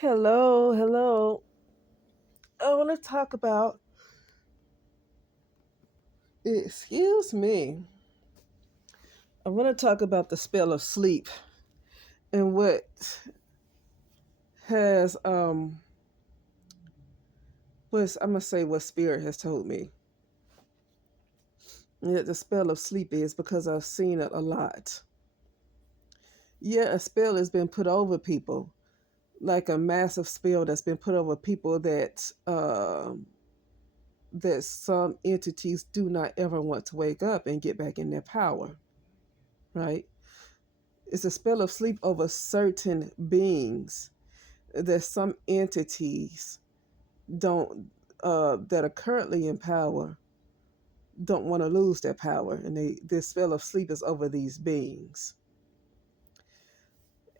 Hello, hello. I want to talk about, excuse me, I want to talk about the spell of sleep and what has, I'm going to say what spirit has told me that the spell of sleep is because I've seen it a lot. Yeah, a spell has been put over people, like a massive spell that's been put over people that some entities do not ever want to wake up and get back in their power, right? It's a spell of sleep over certain beings that some entities don't that are currently in power don't want to lose their power, and this spell of sleep is over these beings.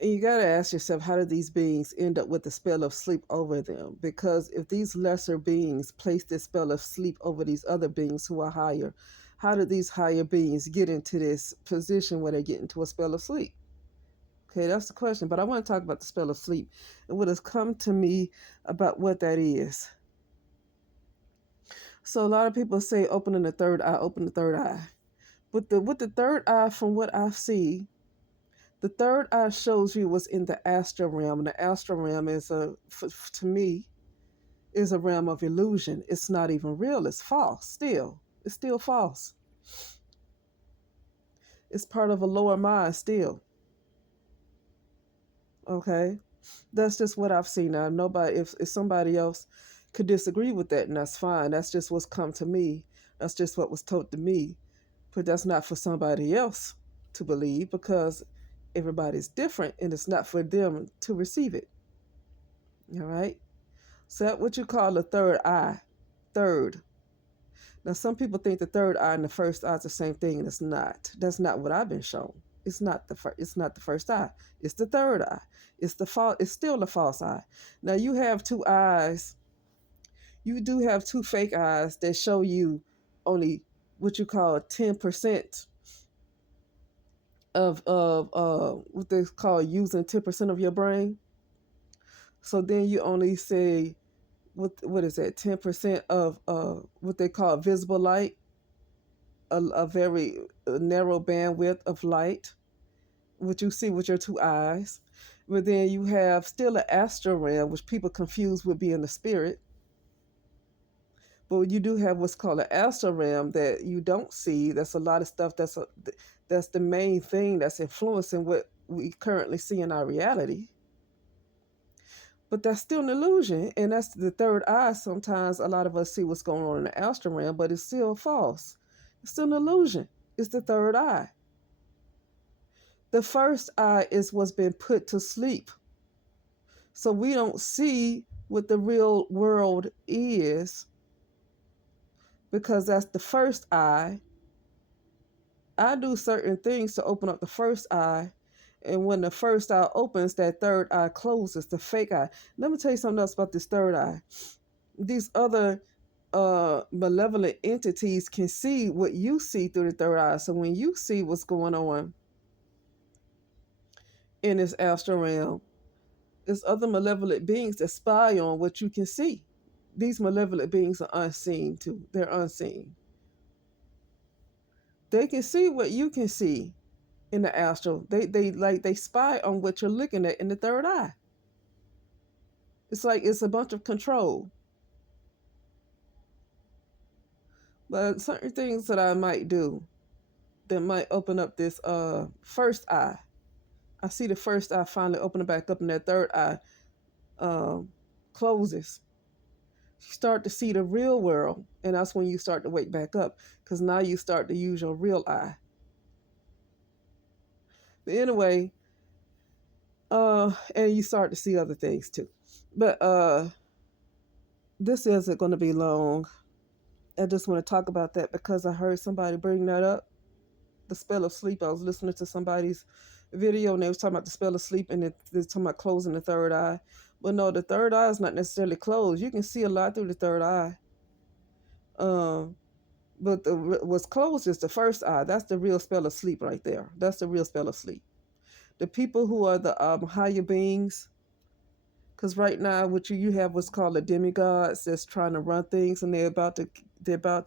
And you got to ask yourself, how did these beings end up with the spell of sleep over them? Because if these lesser beings place this spell of sleep over these other beings who are higher, how did these higher beings get into this position where they get into a spell of sleep? Okay, that's the question. But I want to talk about the spell of sleep and what has come to me about what that is. So a lot of people say opening the third eye, open the third eye. With the third eye, from what I see, the third eye shows you what's in the astral realm. And the astral realm is to me, is a realm of illusion. It's not even real. It's false. It's still false. It's part of a lower mind still. Okay, that's just what I've seen. Now, nobody, if somebody else could disagree with that, and that's fine. That's just what's come to me. That's just what was told to me. But that's not for somebody else to believe because everybody's different and it's not for them to receive it. All right? So that's what you call the third eye. Third. Now, some people think the third eye and the first eye is the same thing, and it's not. That's not what I've been shown. It's not the first. It's not the first eye. It's the third eye. It's the false. It's still the false eye. Now you have two eyes. You do have two fake eyes that show you only what you call 10% of what they call using 10% of your brain. So then you only say what is that 10% of what they call visible light, a very narrow bandwidth of light, what you see with your two eyes. But then you have still an astral realm, which people confuse with being the spirit. But you do have what's called an astral realm that you don't see. That's a lot of stuff. That's the main thing that's influencing what we currently see in our reality. But that's still an illusion, and that's the third eye. Sometimes a lot of us see what's going on in the astral realm, but it's still false. It's still an illusion. It's the third eye. The first eye is what's been put to sleep. So we don't see what the real world is because that's the first eye. I do certain things to open up the first eye. And when the first eye opens, that third eye closes, the fake eye. Let me tell you something else about this third eye. These other malevolent entities can see what you see through the third eye. So when you see what's going on in this astral realm, there's other malevolent beings that spy on what you can see. These malevolent beings are unseen too. They're unseen. They can see what you can see in the astral. They spy on what you're looking at in the third eye. It's like it's a bunch of control. But certain things that I might do that might open up this first eye. I see the first eye finally opening back up and that third eye um, closes. You start to see the real world, and that's when you start to wake back up because now you start to use your real eye. But anyway, and you start to see other things too. But this isn't going to be long. I just want to talk about that because I heard somebody bring that up. The spell of sleep. I was listening to somebody's video and they was talking about the spell of sleep and they're talking about closing the third eye. But no, the third eye is not necessarily closed. You can see a lot through the third eye. Um, but what's closed is the first eye. That's the real spell of sleep right there. That's the real spell of sleep. The people who are the higher beings, Because right now, what you have what's called the demigods that's trying to run things, and they're about to they're about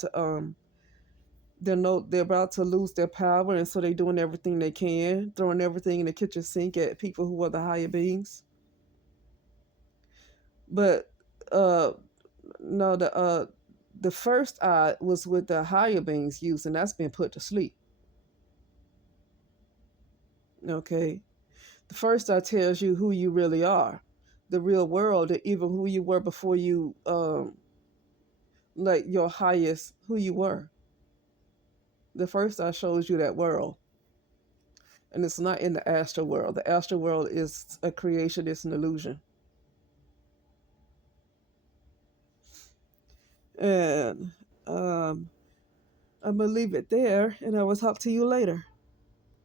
to lose their power, and so they're doing everything they can, throwing everything in the kitchen sink at people who are the higher beings. But uh, no, the first eye was with the higher beings used, and that's been put to sleep. Okay, the first eye tells you who you really are, the real world, and even who you were before you like your highest who you were. The first eye shows you that world, and it's not in the astral world. The astral world is a creation, it's an illusion. And um, I'm gonna leave it there, and I will talk to you later.